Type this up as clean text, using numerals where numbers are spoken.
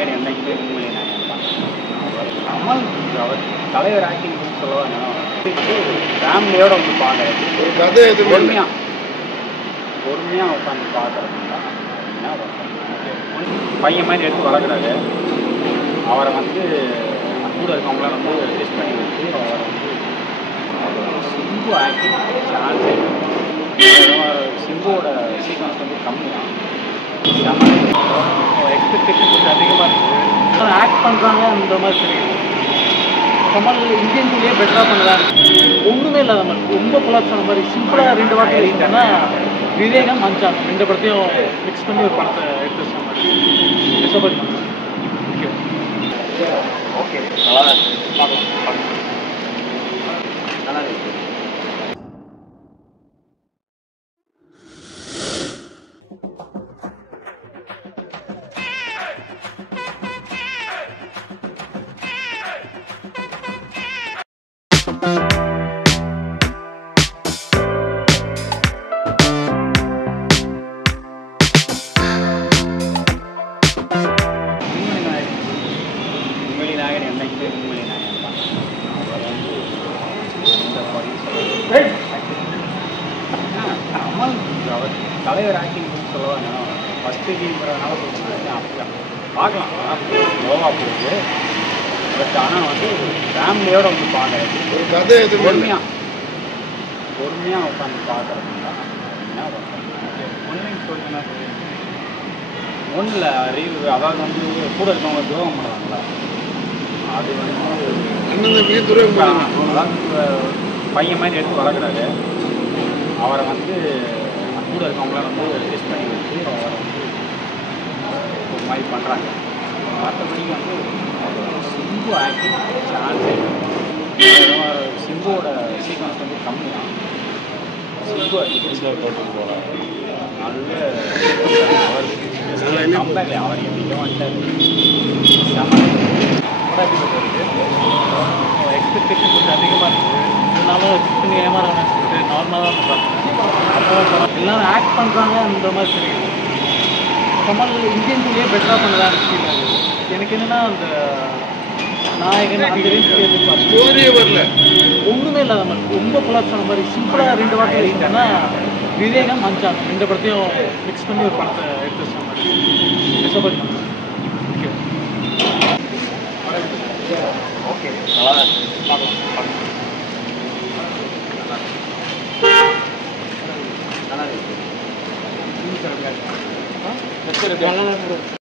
நாயகன் என்னைக்குமே உண்மை நாயகன் தான். கமல் அவர் தலைவர் ஆக்டிங் சொல்லுவாங்க ஃபேமிலியோட வந்து பார்க்குறது பொறுமையாக உட்காந்து பார்க்குறது தான். பையன் மாதிரி எடுத்து வளர்க்குறாரு. அவரை வந்து கூட இருக்கவங்களாம் வந்து டெஸ்ட் பண்ணி வச்சு அவரை வந்து சிம்பு ஆக்டிங் சான்ஸே சிம்புவோட சீக்வன்ஸ் வந்து கம்மியாக எக்ஸ்பெக்டேஷன் கொஞ்சம் அதிகமாக இருக்குது. ஆக்ட் பண்ணுறாங்க அந்த மாதிரி தெரியுது. கமல் இந்தியன் டூலேயே பெட்டராக பண்ணலாம். ஒன்றுமே இல்லாத மாதிரி ரொம்ப கொலாப்ஸ் ஆன மாதிரி சிம்பிளாக 2 வார்த்தை எழுதிட்டேன்னா விவேகம் மஞ்சான் 2 படத்தையும் மிக்ஸ் பண்ணி ஒரு படத்தை எடுத்து வச்ச மாதிரி டிசப்பாயின்ட் பண்ணுறேன். ஓகே நல்லா தான் இருக்குது. பார்க்கலாம் நல்லா இருக்குது. நாயகன் என்னைக்குமே உண்மை நாயகன் தான். அவர் வந்து இந்த கமல் அவர் தலைவர் ஆக்டிங் சொல்லுவாங்க ஃபஸ்ட்டு கேம்ங்கிறதுனால சொல்லுவாங்க. அப்படிதான் பார்க்கலாம் லோவா போகுது. பட் ஆனால் வந்து ஃபேமிலியோட வந்து பார்க்குறது பொறுமையாக உட்காந்து பார்க்குறது தான். என்ன ஒன்லைன் சொல்லுன்னா ஒன்றில் ரீவு அதாவது வந்து கூட இருக்கவங்க துரோகம் பண்ணுவாங்களா அது வந்து பையன் மாதிரி எடுத்து வளர்க்குறாரு. அவரை வந்து கூட இருக்கவங்களாம் வந்து டெஸ்ட் பண்ணி வச்சு அவரை வந்து ஒரு மாதிரி பண்ணுறாங்க. மற்றபடிக்கு வந்து சிம்பு ஆக்டிங் சான்ஸே சிம்புவோட சீக்வன்ஸ் வந்து கம்மியாக சிம்பு போட்டு போகிறார். நல்ல கம்பேக்ல அவர் எப்படியோ வந்துட்டார். எக்ஸ்பெக்டேஷன் கொஞ்சம் அதிகமாக இருக்குது. இருந்தாலும் சிக்கன் ஏமாறான்னு சொல்லிட்டு நார்மலாக தான் பார்க்குறேன். அப்போ எல்லோரும் ஆக்ட் பண்ணுறாங்க அந்த மாதிரி தெரியுது. கமல் இந்தியன் டூலேயே பெட்டராக பண்ணலான்னு ஃபீல் ஆகுது. எனக்கு என்னென்னா அந்த நாயகன் அந்த ரேஞ்சுக்கு வரல. ஒன்றுமே இல்லாத மாதிரி ரொம்ப கொலாப்ஸ் ஆன மாதிரி சிம்பிளாக 2 வார்த்தை எழுதிட்டேன்னா விவேகம் மஞ்சான் 2 படத்தையும் மிக்ஸ் பண்ணி ஒரு படத்தை எடுத்து வச்ச மாதிரி டிசப்பாயின்ட் பண்ணுறேன்.